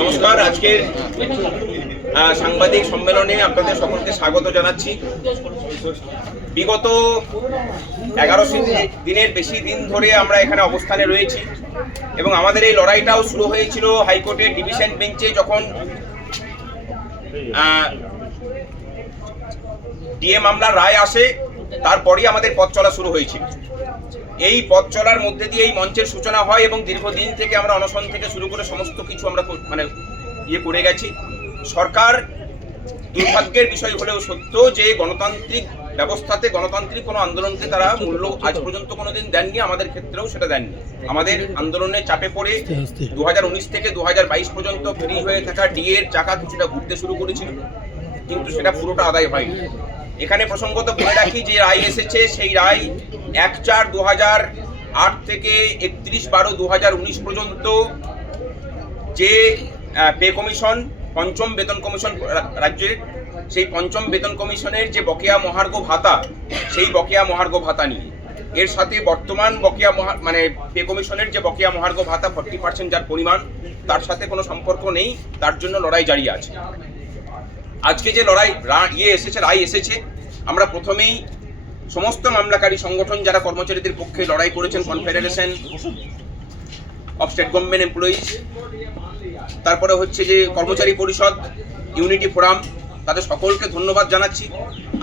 নমস্কার। আজকের সাংবাদিক সম্মেলনে আপনাদের সকলকে স্বাগত জানাচ্ছি। বিগত 11 দিনের বেশি দিন ধরে আমরা এখানে অবস্থানে রয়েছি এবং আমাদের এই লড়াইটাও শুরু হয়েছিল হাইকোর্টের ডিভিশন বেঞ্চে, যখন ডিএ মামলার রায় আসে তারপরই আমাদের পথ চলা শুরু হয়েছিল। এই পথ চলার মধ্যে দিয়ে এই মঞ্চের সূচনা হয় এবং দীর্ঘদিন থেকে আমরা অনশন থেকে শুরু করে সমস্ত কিছু আমরা করে গেছি। সরকার, দুর্ভাগ্যের বিষয় হলেও সত্য যে গণতান্ত্রিক ব্যবস্থাতে গণতান্ত্রিক কোনো আন্দোলনকে তারা মূল্য আজ পর্যন্ত কোনোদিন দেননি, আমাদের ক্ষেত্রেও সেটা দেননি। আমাদের আন্দোলনের চাপে পড়ে 2019 থেকে 2022 পর্যন্ত ফ্রি হয়ে থাকা ডিএ এর চাকা কিছুটা ঘুরতে শুরু করেছিল, কিন্তু সেটা পুরোটা আদায় হয়নি। এখানে প্রসঙ্গত বলে রাখি যে রায় এসেছে, সেই রায় 1/4/2008 থেকে 31/12/2019 পর্যন্ত যে পে কমিশন, পঞ্চম বেতন কমিশন রাজ্যের, সেই পঞ্চম বেতন কমিশনের যে বকেয়া মহার্ঘ ভাতা, সেই বকেয়া মহার্ঘ ভাতা নিয়ে এর সাথে বর্তমান বকেয়া পে কমিশনের যে বকেয়া মহার্ঘ ভাতা 40% যার পরিমাণ, তার সাথে কোনো সম্পর্ক নেই, তার জন্য লড়াই জারি আছে। আজকে যে রায় এসেছে, আমরা প্রথমেই সমস্ত মামলাকারী সংগঠন যারা কর্মচারীদের পক্ষে লড়াই করেছেন, confederation of state government employees, তারপরে হচ্ছে যে কর্মচারী পরিষদ, ইউনিটি ফোরাম, তাদের সকলকে ধন্যবাদ জানাচ্ছি।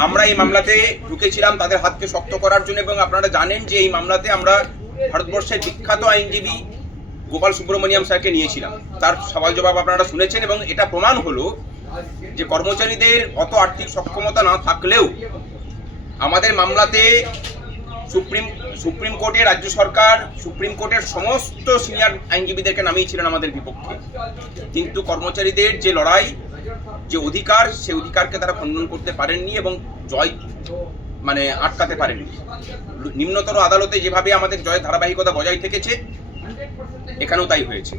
আমরা এই মামলাতে ঢুকেছিলাম তাদের হাতকে শক্ত করার জন্য, এবং আপনারা জানেন যে এই মামলাতে আমরা ভারতবর্ষের বিখ্যাত আইনজীবী গোপাল সুব্রমণিয়াম স্যারকে নিয়েছিলাম। তার সওয়াল জবাব আপনারা শুনেছেন এবং এটা প্রমাণ হলো যে কর্মচারীদের অত আর্থিক সক্ষমতা না থাকলেও আমাদের মামলাতে সুপ্রিম কোর্টে রাজ্য সরকার, সুপ্রিম কোর্টের সমস্ত সিনিয়র আইনজীবীদেরকে নামিয়েছিলেন আমাদের বিপক্ষে, কিন্তু কর্মচারীদের যে লড়াই, যে অধিকার, সেই অধিকারকে তারা খণ্ডন করতে পারেননি এবং জয় আটকাতে পারেননি। নিম্নতর আদালতে যেভাবে আমাদের জয়ের ধারাবাহিকতা বজায় থেকেছে, এখানেও তাই হয়েছে।